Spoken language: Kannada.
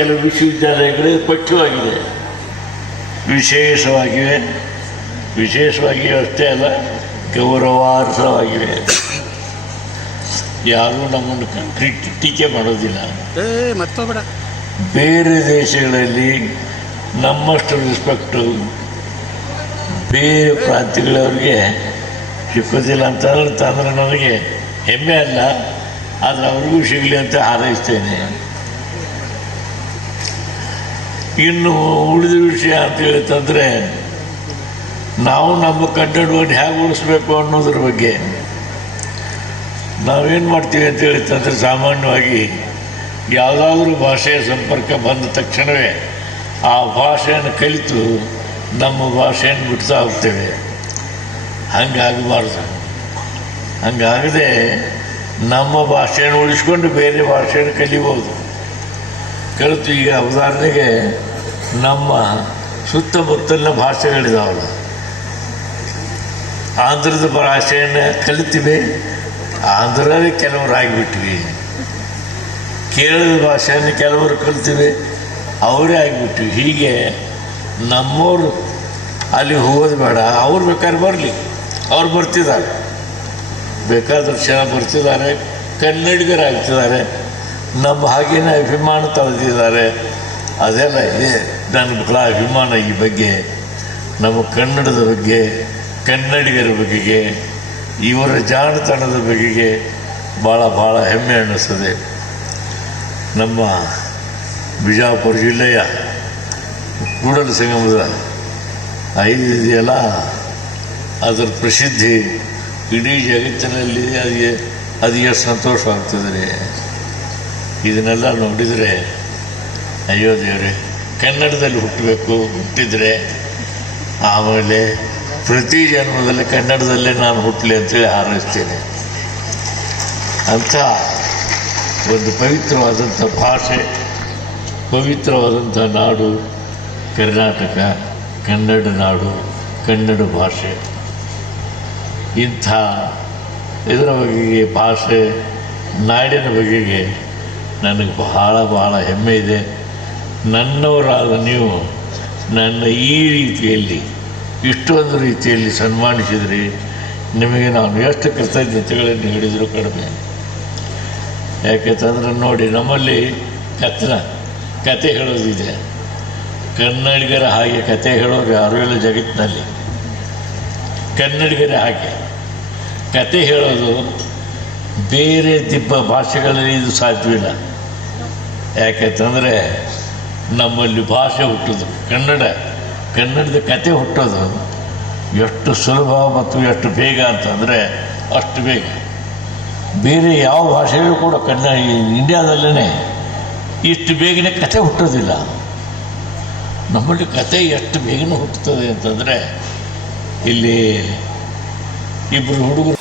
ಕೆಲವು ವಿಶ್ವವಿದ್ಯಾಲಯಗಳು ಪಠ್ಯವಾಗಿದೆ, ವಿಶೇಷವಾಗಿ ಅಷ್ಟೇ ಅಲ್ಲ ಗೌರವಾರ್ಹವಾಗಿವೆ. ಯಾರೂ ನಮ್ಮನ್ನು ಟೀಕೆ ಮಾಡೋದಿಲ್ಲ. ಬೇರೆ ದೇಶಗಳಲ್ಲಿ ನಮ್ಮಷ್ಟು ರೆಸ್ಪೆಕ್ಟು ಬೇರೆ ಪ್ರಾಂತ್ಯಗಳವ್ರಿಗೆ ಸಿಕ್ಕೋದಿಲ್ಲ ಅಂತಂದ್ರೆ ನನಗೆ ಹೆಮ್ಮೆ ಅಲ್ಲ, ಆದರೆ ಅವ್ರಿಗೂ ಸಿಗಲಿ ಅಂತ ಹಾರೈಸ್ತೇನೆ. ಇನ್ನು ಉಳಿದ ವಿಷಯ ಅಂತ ಹೇಳಿತಂದರೆ ನಾವು ನಮ್ಮ ಕನ್ನಡವನ್ನು ಹೇಗೆ ಉಳಿಸ್ಬೇಕು ಅನ್ನೋದ್ರ ಬಗ್ಗೆ ನಾವೇನು ಮಾಡ್ತೀವಿ ಅಂತ ಹೇಳಿತಂದರೆ ಸಾಮಾನ್ಯವಾಗಿ ಯಾವುದಾದ್ರೂ ಭಾಷೆಯ ಸಂಪರ್ಕ ಬಂದ ತಕ್ಷಣವೇ ಆ ಭಾಷೆಯನ್ನು ಕಲಿತು ನಮ್ಮ ಭಾಷೆಯನ್ನು ಬಿಡ್ತಾ ಹೋಗ್ತೇವೆ. ಹಂಗಾಗಬಾರ್ದು. ಹಂಗಾಗದೆ ನಮ್ಮ ಭಾಷೆಯನ್ನು ಉಳಿಸ್ಕೊಂಡು ಬೇರೆ ಭಾಷೆಯನ್ನು ಕಲಿಬೋದು. ಕಲಿತು ಈಗ ಉದಾಹರಣೆಗೆ ನಮ್ಮ ಸುತ್ತಮುತ್ತಲಿನ ಭಾಷೆಗಳಿದಾವಲ್ಲ, ಆಂಧ್ರದ ಭಾಷೆಯನ್ನು ಕಲಿತೀವಿ, ಆಂಧ್ರದಲ್ಲಿ ಕೆಲವರು ಆಗಿಬಿಟ್ವಿ. ಕೇರಳದ ಭಾಷೆಯನ್ನು ಕೆಲವರು ಕಲಿತೀವಿ, ಅವರೇ ಆಗಿಬಿಟ್ವಿ. ಹೀಗೆ ನಮ್ಮವರು ಅಲ್ಲಿ ಹೋಗೋದು ಬೇಡ, ಅವ್ರು ಬೇಕಾದ್ರೆ ಬರಲಿ, ಅವ್ರು ಬರ್ತಿದ್ದಾರೆ, ಬೇಕಾದಷ್ಟು ಜನ ಬರ್ತಿದ್ದಾರೆ, ಕನ್ನಡಿಗರಾಗ್ತಿದ್ದಾರೆ, ನಮ್ಮ ಹಾಗೇನೆ ಅಭಿಮಾನ ತಳೆದಿದ್ದಾರೆ. ಅದೆಲ್ಲ ಇದೆ. ನನ್ನ ಬಹಳ ಅಭಿಮಾನ ಈ ಬಗ್ಗೆ, ನಮ್ಮ ಕನ್ನಡದ ಬಗ್ಗೆ, ಕನ್ನಡಿಗರ ಬಗೆಗೆ, ಇವರ ಜಾಣತನದ ಬಗೆಗೆ ಭಾಳ ಹೆಮ್ಮೆ ಅನ್ನಿಸ್ತದೆ. ನಮ್ಮ ಬಿಜಾಪುರ ಜಿಲ್ಲೆಯ ಕೂಡಲ ಸಂಗಮದ 5 ಇದೆಯಲ್ಲ, ಅದರ ಪ್ರಸಿದ್ಧಿ ಇಡೀ ಜಗತ್ತಿನಲ್ಲಿ ಅದು ಎಷ್ಟು ಸಂತೋಷವಾಗ್ತದೆ. ಇದನ್ನೆಲ್ಲ ನೋಡಿದರೆ ಅಯ್ಯೋ ದೇವರೇ, ಕನ್ನಡದಲ್ಲಿ ಹುಟ್ಟಿದರೆ ಆಮೇಲೆ ಪ್ರತಿ ಜನ್ಮದಲ್ಲಿ ಕನ್ನಡದಲ್ಲೇ ನಾನು ಹುಟ್ಟಲಿ ಅಂತೇಳಿ ಹಾರೈಸ್ತೇನೆ. ಅಂಥ ಒಂದು ಪವಿತ್ರವಾದಂಥ ಭಾಷೆ, ಪವಿತ್ರವಾದಂಥ ನಾಡು ಕರ್ನಾಟಕ, ಕನ್ನಡ ನಾಡು, ಕನ್ನಡ ಭಾಷೆ. ಇಂಥ ಇದರ ಬಗೆಗೆ, ಭಾಷೆ ನಾಡಿನ ಬಗೆಗೆ ನನಗೆ ಬಹಳ ಹೆಮ್ಮೆ ಇದೆ. ನನ್ನವರಾದ ನೀವು ನನ್ನ ಈ ರೀತಿಯಲ್ಲಿ ಇಷ್ಟೊಂದು ರೀತಿಯಲ್ಲಿ ಸನ್ಮಾನಿಸಿದ್ರಿ. ನಿಮಗೆ ನಾನು ಎಷ್ಟು ಕೃತಜ್ಞತೆಗಳನ್ನು ಹೇಳಿದರೂ ಕಡಿಮೆ. ಯಾಕೆಂತಂದ್ರೆ ನೋಡಿ, ನಮ್ಮಲ್ಲಿ ಕತೆ ಹೇಳೋದಿದೆ. ಕನ್ನಡಿಗರ ಹಾಗೆ ಕತೆ ಹೇಳೋರು ಯಾರೂ ಇಲ್ಲ ಜಗತ್ತಿನಲ್ಲಿ. ಕನ್ನಡಿಗರ ಹಾಗೆ ಕತೆ ಹೇಳೋದು ಬೇರೆ ಭಾಷೆಗಳಲ್ಲಿ ಇದು ಸಾಧ್ಯವಿಲ್ಲ. ಯಾಕೆಂತಂದರೆ ನಮ್ಮಲ್ಲಿ ಭಾಷೆ ಹುಟ್ಟೋದು ಕನ್ನಡದ ಕತೆ ಹುಟ್ಟೋದು ಎಷ್ಟು ಸುಲಭ ಮತ್ತು ಎಷ್ಟು ಬೇಗ ಅಂತಂದರೆ ಅಷ್ಟು ಬೇಗ. ಬೇರೆ ಯಾವ ಭಾಷೆಯಲ್ಲೂ ಕೂಡ ಇಂಡಿಯಾದಲ್ಲೇ ಇಷ್ಟು ಬೇಗನೆ ಕತೆ ಹುಟ್ಟೋದಿಲ್ಲ. ನಮ್ಮಲ್ಲಿ ಕತೆ ಎಷ್ಟು ಬೇಗನೆ ಹುಟ್ಟುತ್ತದೆ ಅಂತಂದರೆ, ಇಲ್ಲಿ ಇಬ್ಬರು ಹುಡುಗರು